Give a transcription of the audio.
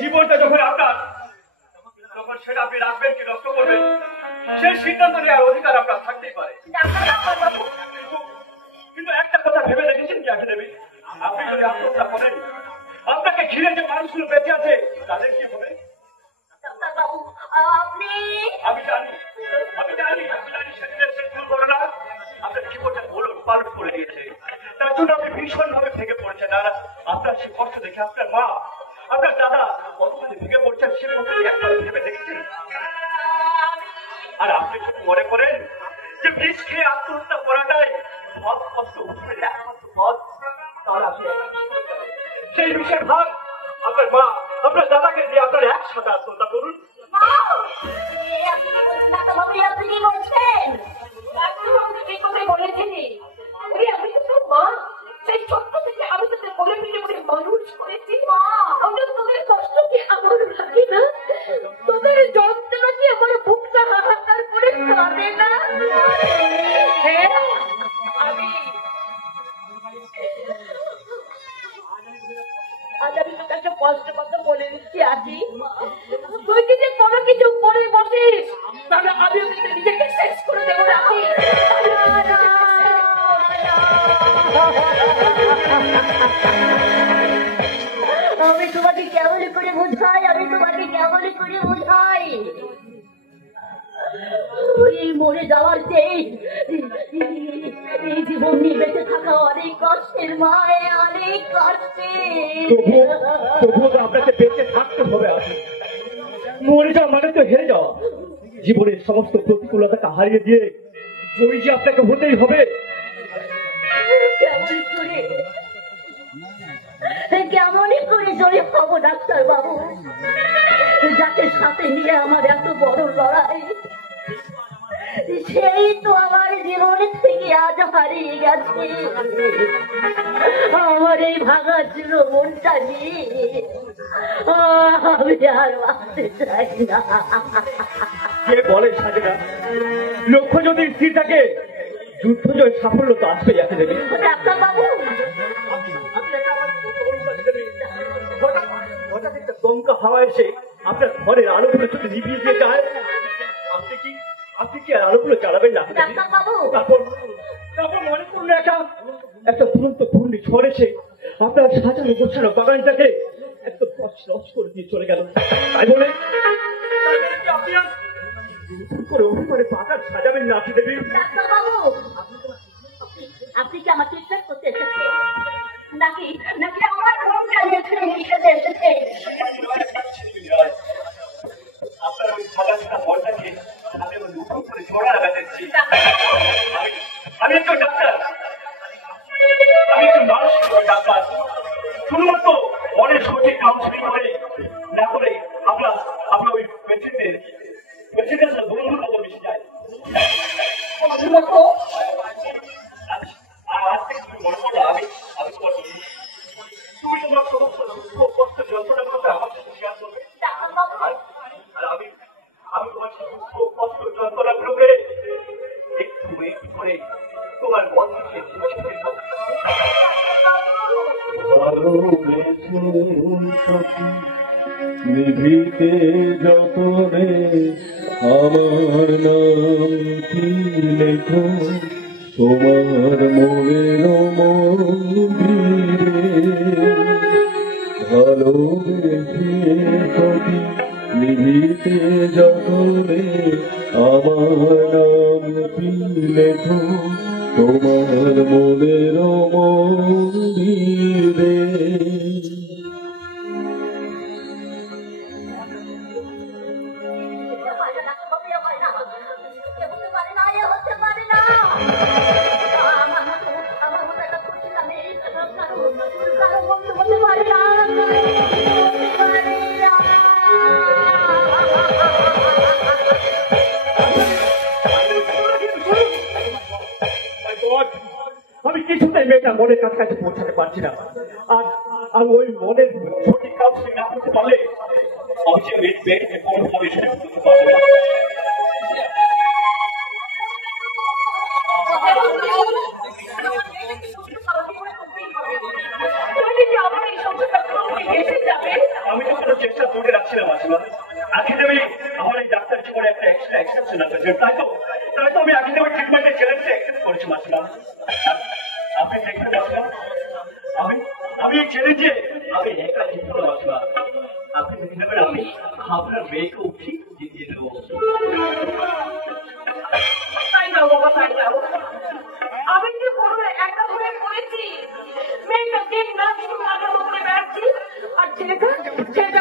জীবনটা যখন আপনার, তখন সেটা আপনি রাখবেন কি নষ্ট করবেন সেই সিদ্ধান্ত নেওয়ার অধিকার আপনার থাকতেই পারে। কিন্তু একটা কথা ভেবে দেখেছেন কি একাডেমি, আপনি যদি আত্মহত্যা করেন, আপনাকে ঘিরে যে মানুষগুলো বেঁচে আছে তাদের কি হবে? আমি জানি সেদিনের সেই দুর্ঘটনা আপনার জীবনটা পালট করে দিয়েছে, তার জন্য আপনি ভীষণ ভাবে ভেঙে পড়েছেন। আর আপনার সেই কষ্ট দেখে আপনার মা, আপনার দাদা কতখানি ভেঙে পড়ছেন সে কথা একবার ভেবে দেখেছেন? আর আপনি যদি মনে করেন যে বিষ খেয়ে আত্মহত্যা করাটাই সব কষ্ট উঠবে একমাত্র পথ, তাহলে আপনি সেই বিষের ভাগ আপনার মা, আপনার দাদাকে দিয়ে আপনার একসাথে আত্মহত্যা করুন। মানুষ করেছি তোদের কষ্ট কি আমার লাগে না? তোদের যন্ত্রণা কি আমার বুকটা হাহাকার করে কাঁদে না? হ্যাঁ, আজ আমি তোকে একটা কষ্ট কথা বলে দিচ্ছি। আজি তুই যদি কোনো কিছু করে বসিস তাহলে আমিও কিন্তু নিজেকে শেষ করে দেবো। রাখি আমি তোমাকে কেমন করে বোঝাই, এই মরে যাওয়ার চেয়ে এই জীবন নিয়ে বেঁচে থাকা অনেক কষ্টের মায়, অনেক কষ্টের। আপনাকে বেঁচে থাকতে হবে। আপনি মরে যাওয়া মানে তো হেরে যাওয়া, জীবনের সমস্ত প্রতিকূলতাকে হারিয়ে দিয়ে জয়ী যে আপনাকে হতেই হবে। কেমন করে জয়ী হবো ডাক্তার বাবু? যাকে সাথে নিয়ে আমার এত বড় লড়াই, সেই তো আমার জীবন থেকে আজ হারিয়ে গেছে। আমার এই ভাঙা ছিল মনটা নিয়ে আমি আর বাঁচতে চাই না। কে বলে সাজেনা, লক্ষ্য যদি স্থির থাকে যুদ্ধ জয় সাফল্য তো আসবে। ডাক্তার বাবু, হঠাৎ একটা দমকা হাওয়া এসে আপনার ঘরের আলোগুলো যদি নিভিয়ে দিয়ে যায়, আপনি কি আর আলোগুলো জ্বালাবেন না? তারপর মনে করুন একটা দুরন্ত ঘূর্ণি ঝড় এসে আপনার সাজানো গোছানো বাগানটাকে একদম লস করে দিয়ে চলে গেল। তাই বলে আপনি করে অভিমানে বাগান সাজাবেন না? আপনি দেবী, আপনি কি আমার ট্রিটমেন্ট করতে এসেছে নাকি নাকি আমার ঘর চালিয়ে খেতে এসেছে? আপনার ওই সাদা সাদা ঘরটাকে আমি লুকো করে ঝোড়া লাগাচ্ছি। আমি একজন ডাক্তার, আমি একজন মানুষ ডাক্তার। শুধুমাত্র মনের সঠিক কাউন্সিলিং করে না করে আপনার ওই পেশেন্টের বন্ধুর মতো মিশে যায়। আজ থেকে তুমি মনে করো আমি তোমার বন্ধু। তুমি তোমার সমস্ত দুঃখ কষ্ট যন্ত্রণার কথা আমার সাথে শেয়ার করবে। আর আমি তোমার দুঃখ কষ্ট যন্ত্রণাগুলোকে একটু একটু করে তোমার মন থেকে নিভিতে যতনে আমার নাম কি লেখো তোমার মনের মন্দিরে, ভালোবেসে কবি নিভিতে যতনে আমার নাম কি লেখো তোমার মনের মন্দিরে। আমি কিছুতেই মেয়েটা মনের কাছাকাছি পৌঁছাতে পারছি না। আর ওই মনের সঠিক কাউন্সিলিং না করতে পারলে আমি যে মেয়েটাকে কোনোভাবে সেটা করতে পারবো না। আমার এই সমস্যা যাবে? আমি তো কোনো চেষ্টা করে রাখছিলাম মাসিমা। একাডেমি আমার এই ডাক্তার জীবনে একটা এক্সট্রা এক্সেপশনাল আছে, তাই তো আমি একাডেমি ট্রিটমেন্টের চ্যালেঞ্জে অ্যাকসেপ্ট করেছি মাসিমা। আপনি দেখতে মাসিমা, আমি এই চ্যালেঞ্জে আমি একা জিতবো না মাসিমা। আপনি দেখে নেবেন আমি আপনার মেয়েকে ঠিক জিতিয়ে দেবো। তাই যাও বাবা, তাই যাও। আমি যে পুরো একা হয়ে পড়েছি, মেয়েটা দিন রাত শুধু মাথা মুখে বেড়াচ্ছি, আর ছেলেটা